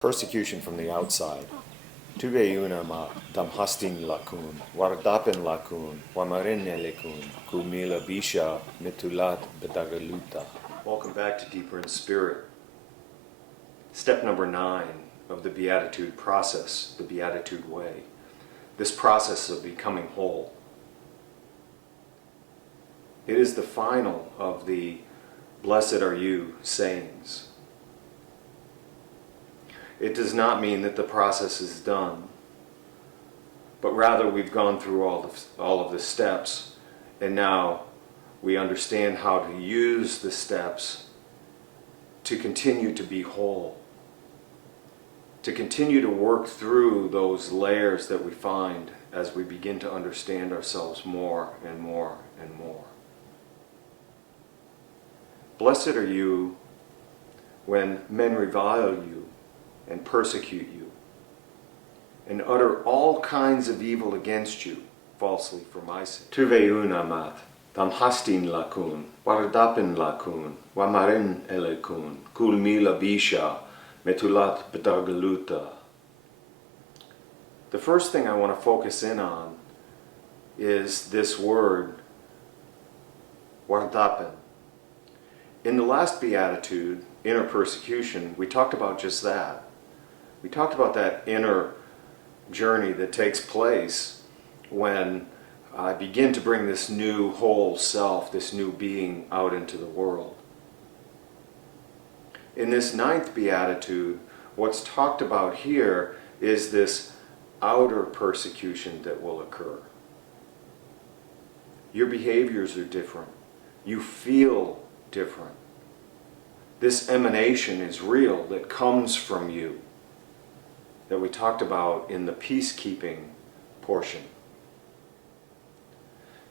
Persecution from the outside. Tugayuna ma damhastin lakun, wardapin lakun, wamarin elekun, kumila bisha mitulat bedagaluta. Welcome back to Deeper in Spirit. Step number 9 of the Beatitude process, the Beatitude Way. This process of becoming whole. It is the final of the Blessed are you sayings. It does not mean that the process is done, but rather we've gone through all of the steps, and now we understand how to use the steps to continue to be whole, to continue to work through those layers that we find as we begin to understand ourselves more and more and more. Blessed are you when men revile you and persecute you, and utter all kinds of evil against you, falsely for my sake. Tuveun amat, damhastin lakun, wardapin lakun, wamarin elekun, kulmila bisha, metulat bedagaluta. The first thing I want to focus in on is this word, wardapin. In the last Beatitude, inner persecution, we talked about just that. We talked about that inner journey that takes place when I begin to bring this new whole self, this new being out into the world. In this 9th Beatitude, what's talked about here is this outer persecution that will occur. Your behaviors are different. You feel different. This emanation is real that comes from you, that we talked about in the peacekeeping portion.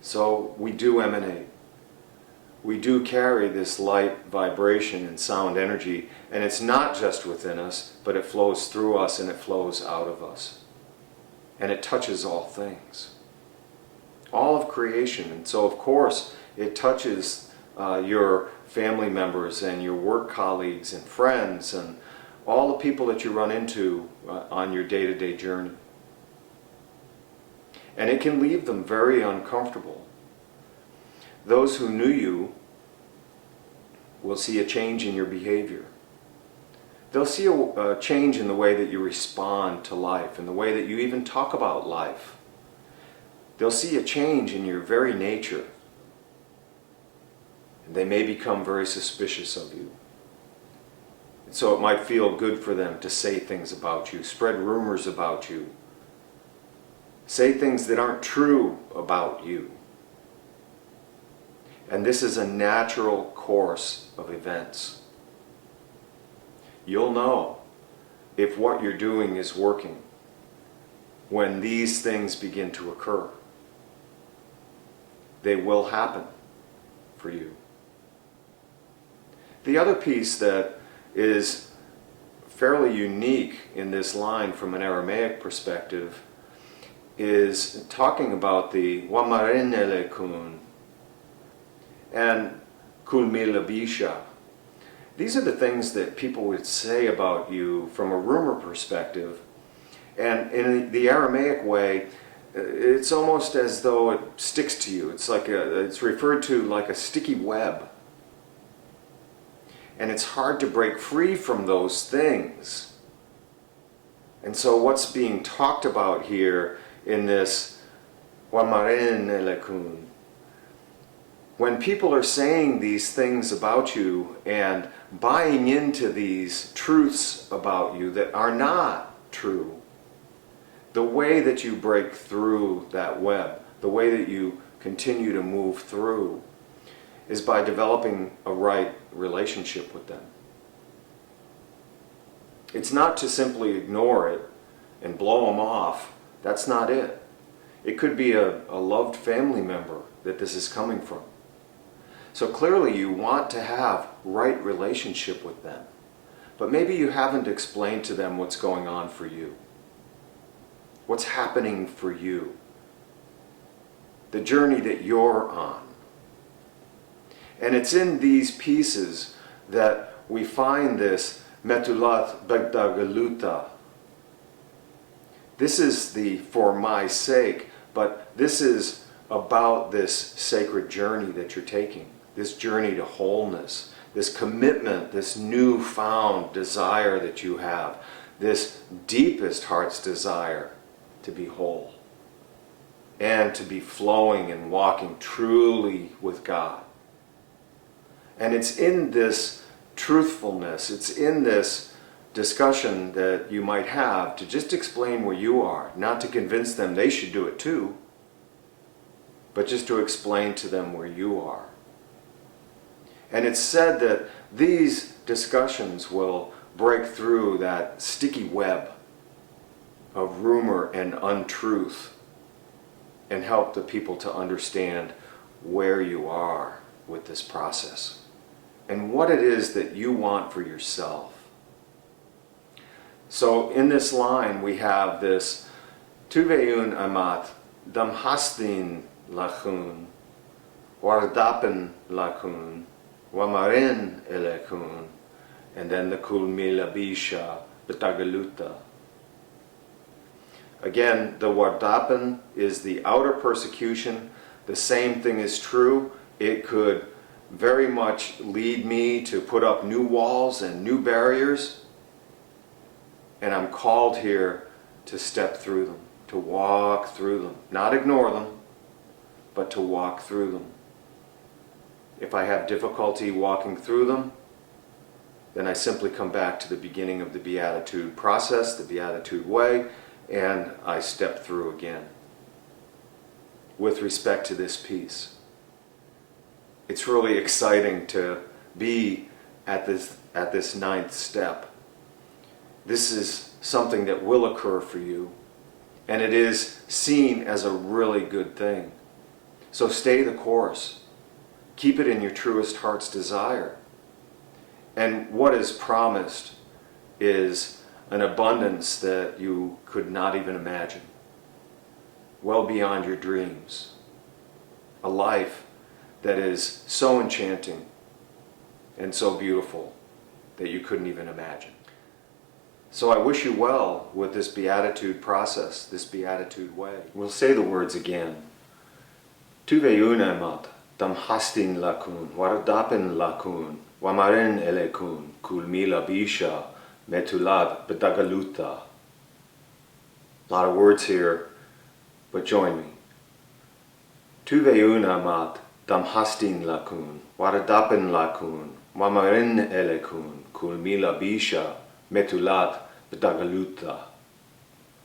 So we do emanate. We do carry this light vibration and sound energy, and it's not just within us, but it flows through us and it flows out of us. And it touches all things. All of creation. And so of course it touches your family members and your work colleagues and friends and all the people that you run into on your day-to-day journey. And it can leave them very uncomfortable. Those who knew you will see a change in your behavior. They'll see a change in the way that you respond to life and the way that you even talk about life. They'll see a change in your very nature. And they may become very suspicious of you. So it might feel good for them to say things about you, spread rumors about you, say things that aren't true about you. And this is a natural course of events. You'll know if what you're doing is working when these things begin to occur. They will happen for you. The other piece that is fairly unique in this line from an Aramaic perspective is talking about the wamarin elekun and kulmila bisha. These are the things that people would say about you from a rumor perspective, and in the Aramaic way it's almost as though it sticks to you. It's like it's referred to like a sticky web. And it's hard to break free from those things. And so what's being talked about here in this wamarin elekun, when people are saying these things about you and buying into these truths about you that are not true, the way that you break through that web, the way that you continue to move through, is by developing a right relationship with them. It's not to simply ignore it and blow them off. That's not it. It could be a loved family member that this is coming from. So clearly you want to have right relationship with them. But maybe you haven't explained to them what's going on for you. What's happening for you. The journey that you're on. And it's in these pieces that we find this metulat begdagaluta. This is the for my sake, but this is about this sacred journey that you're taking, this journey to wholeness, this commitment, this newfound desire that you have, this deepest heart's desire to be whole and to be flowing and walking truly with God. And it's in this truthfulness, it's in this discussion that you might have to just explain where you are, not to convince them they should do it too, but just to explain to them where you are. And it's said that these discussions will break through that sticky web of rumor and untruth and help the people to understand where you are with this process and what it is that you want for yourself. So in this line we have this Tuveun amat damhastin lachun wardapen lachun wamarin elekun, and then the kulmilabisha betagaluta. Again, the wardapen is the outer persecution. The same thing is true. It could very much lead me to put up new walls and new barriers. And I'm called here to step through them, to walk through them. Not ignore them, but to walk through them. If I have difficulty walking through them, then I simply come back to the beginning of the Beatitude process, the Beatitude way, and I step through again with respect to this piece. It's really exciting to be at this ninth step. This is something that will occur for you, and it is seen as a really good thing. So stay the course. Keep it in your truest heart's desire. And what is promised is an abundance that you could not even imagine, well beyond your dreams. A life that is so enchanting and so beautiful that you couldn't even imagine. So I wish you well with this Beatitude process, this Beatitude way. We'll say the words again. Tuveun amat damhastin lakun wardapen lakun wamarin elekun kulmila bisha metulat bedagaluta. A lot of words here, but join me. Tuveun amat damhastin lakun wardapen lakun wamarin elekun kulmila bisha metulat bedagaluta.